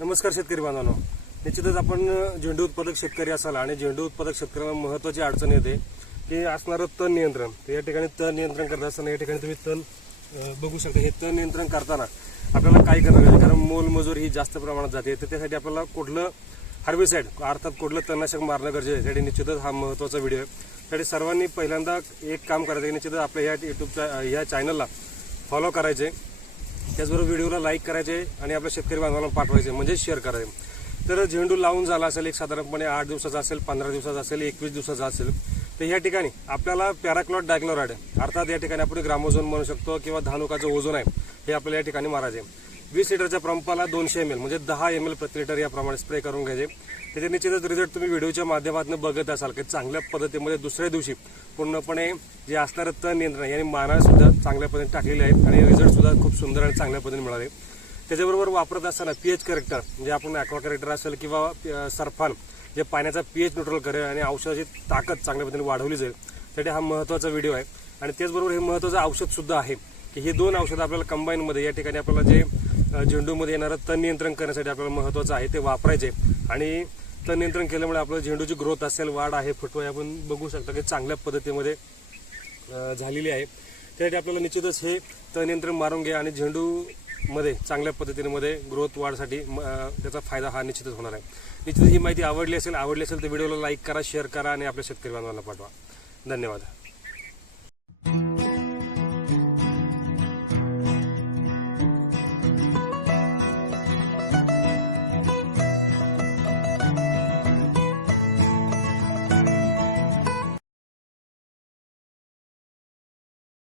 नमस्कार शेतकरी बांधवांनो. निश्चितच आपण झेंडू उत्पादक शेतकरी असाल आणि झेंडू उत्पादक शेतकऱ्याला महत्वाची अडचण येते की असणारं तण नियंत्रण. तर या ठिकाणी तण नियंत्रण करत असताना या ठिकाणी तुम्ही तण बघू शकता. हे तण नियंत्रण करताना आपल्याला काय करावं लागेल कारण मोलमजूर ही जास्त प्रमाणात जाते. तर त्यासाठी आपल्याला कुठलं हार्बिसाईड अर्थात कुठलं तणनाशक मारणं गरजेचं आहे? त्यासाठी निश्चितच हा महत्त्वाचा व्हिडिओ आहे. त्यासाठी सर्वांनी पहिल्यांदा एक काम करायचं आहे, निश्चितच आपल्या ह्या युट्यूबच्या ह्या चॅनलला फॉलो करायचे त्याचबरोबर व्हिडिओला लाईक करायचे आणि आपल्या शेतकरी बांधवांना पाठवायचे म्हणजे शेअर करायचे. तर झेंडू लावून झाला असेल एक साधारणपणे आठ दिवसाचा असेल पंधरा दिवसाचा असेल एकवीस दिवसाचा असेल तर या ठिकाणी आपल्याला पॅराक्लॉट डायक्लोराइड अर्थात या ठिकाणी आपण ग्रामोझोन म्हणू शकतो किंवा धानुकाचं ओझोन आहे हे आपल्याला या ठिकाणी मारायचे. वीस लिटरच्या पंपाला दोनशे एम एल म्हणजे दहा एम एल प्रति लिटर याप्रमाणे स्प्रे करून घ्यायचे. त्याच्या निश्चितच रिझल्ट तुम्ही व्हिडिओच्या माध्यमातून बघत असाल की चांगल्या पद्धतीमध्ये दुसऱ्या दिवशी पूर्णपणे जे असणारं तण नियंत्रण यांनी मानासुद्धा चांगल्या पद्धतीने टाकलेले आहेत आणि रिझल्टसुद्धा खूप सुंदर आणि चांगल्या पद्धतीने मिळाले. त्याच्याबरोबर वापरत असताना पीएच करेक्टर म्हणजे आपण ॲक्वा करेक्टर असेल किंवा सरफान जे पाण्याचा पीएच न्यूट्रल करेल आणि औषधाची ताकद चांगल्या पद्धतीने वाढवली जाईल. त्यासाठी हा महत्त्वाचा व्हिडिओ आहे. आणि त्याचबरोबर हे महत्त्वाचं औषधसुद्धा आहे. की हे दोन औषधं आपल्याला कंबाईनमध्ये या ठिकाणी आपल्याला जे झेंडूमध्ये येणारं तण नियंत्रण करण्यासाठी आपल्याला महत्त्वाचं आहे ते वापरायचे. आणि तण नियंत्रण केल्यामुळे आपलं झेंडूची ग्रोथ असेल वाढ आहे फुटवा आहे आपण बघू शकता की चांगल्या पद्धतीमध्ये झालेली आहे. त्यासाठी आपल्याला निश्चितच हे तण नियंत्रण मारून घ्या आणि झेंडूमध्ये चांगल्या पद्धतीमध्ये ग्रोथ वाढसाठी म, त्याचा फायदा हा निश्चितच होणार आहे. निश्चितच ही माहिती आवडली असेल आवडली असेल तर व्हिडिओला लाईक करा शेअर करा आणि आपल्या शेतकरी बांधवांना पाठवा. धन्यवाद.